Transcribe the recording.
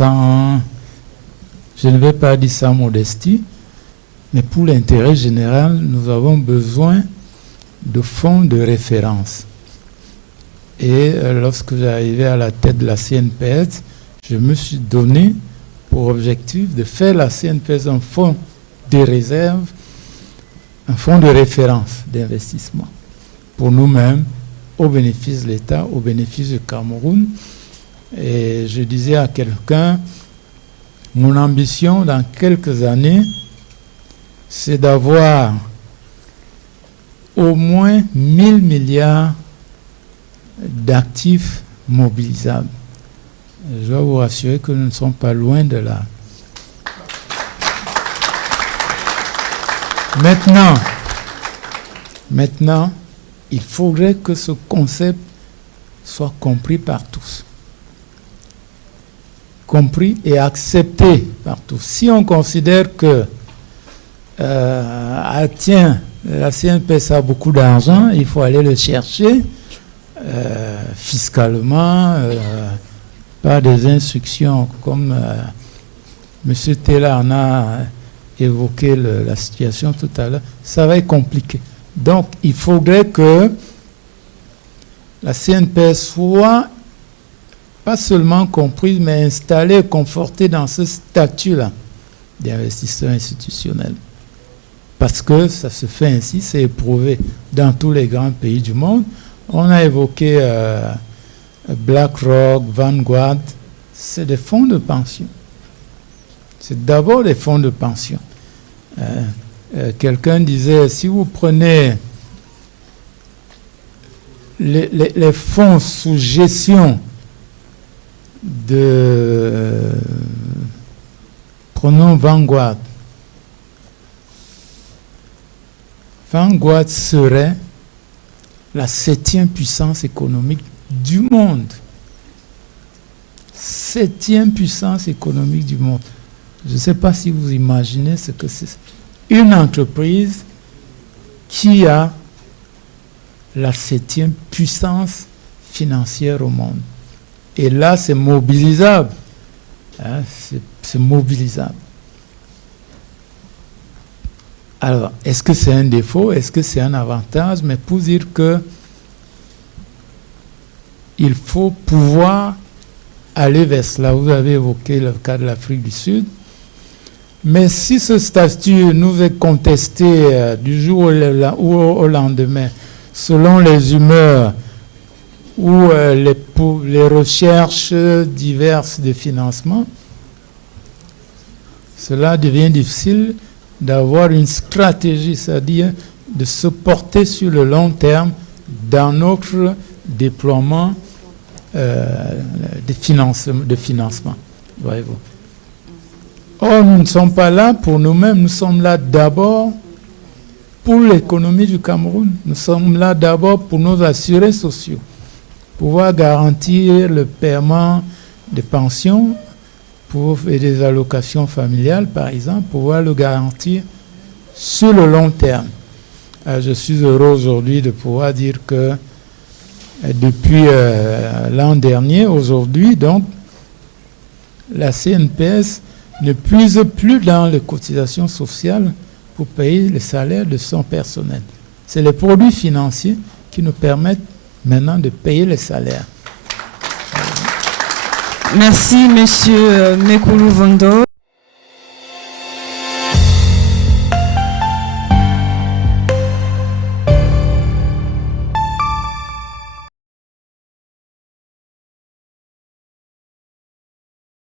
je ne vais pas dire sans modestie, mais pour l'intérêt général, nous avons besoin de fonds de référence. Et lorsque j'arrivais à la tête de la CNPS, je me suis donné pour objectif de faire la CNPS un fonds de réserve, un fonds de référence d'investissement pour nous-mêmes, au bénéfice de l'État, au bénéfice du Cameroun. Et je disais à quelqu'un, mon ambition dans quelques années, c'est d'avoir au moins 1000 milliards d'actifs mobilisables. Je dois vous rassurer que nous ne sommes pas loin de là. Maintenant, il faudrait que ce concept soit compris par tous. Compris et accepté par tous. Si on considère que la CNPS a beaucoup d'argent, il faut aller le chercher fiscalement, par des instructions, comme M. Taylor en a évoqué la situation tout à l'heure, ça va être compliqué. Donc, il faudrait que la CNPS soit pas seulement comprise, mais installée, confortée dans ce statut-là d'investisseur institutionnel. Parce que ça se fait ainsi, c'est éprouvé dans tous les grands pays du monde. On a évoqué BlackRock, Vanguard, c'est des fonds de pension. C'est d'abord des fonds de pension. Quelqu'un disait, si vous prenez les fonds sous gestion prenons Vanguard. Vanguard serait la 7e puissance économique du monde. 7e puissance économique du monde. Je ne sais pas si vous imaginez ce que c'est. Une entreprise qui a la 7e puissance financière au monde. Et là, c'est mobilisable. Hein, c'est mobilisable. Alors, est-ce que c'est un défaut? Est-ce que c'est un avantage? Mais pour dire que il faut pouvoir aller vers cela. Vous avez évoqué le cas de l'Afrique du Sud. Mais si ce statut nous est contesté du jour au lendemain, selon les humeurs ou les recherches diverses de financement, cela devient difficile d'avoir une stratégie, c'est-à-dire de se porter sur le long terme dans notre déploiement de financement. Voyez-vous. Or, nous ne sommes pas là pour nous-mêmes, nous sommes là d'abord pour l'économie du Cameroun. Nous sommes là d'abord pour nos assurés sociaux, pouvoir garantir le paiement des pensions et des allocations familiales, par exemple, pouvoir le garantir sur le long terme. Je suis heureux aujourd'hui de pouvoir dire que depuis l'an dernier, aujourd'hui, donc, la CNPS ne puise plus dans les cotisations sociales pour payer les salaires de son personnel. C'est les produits financiers qui nous permettent maintenant de payer les salaires. Merci, Monsieur Mekoulou Vondo.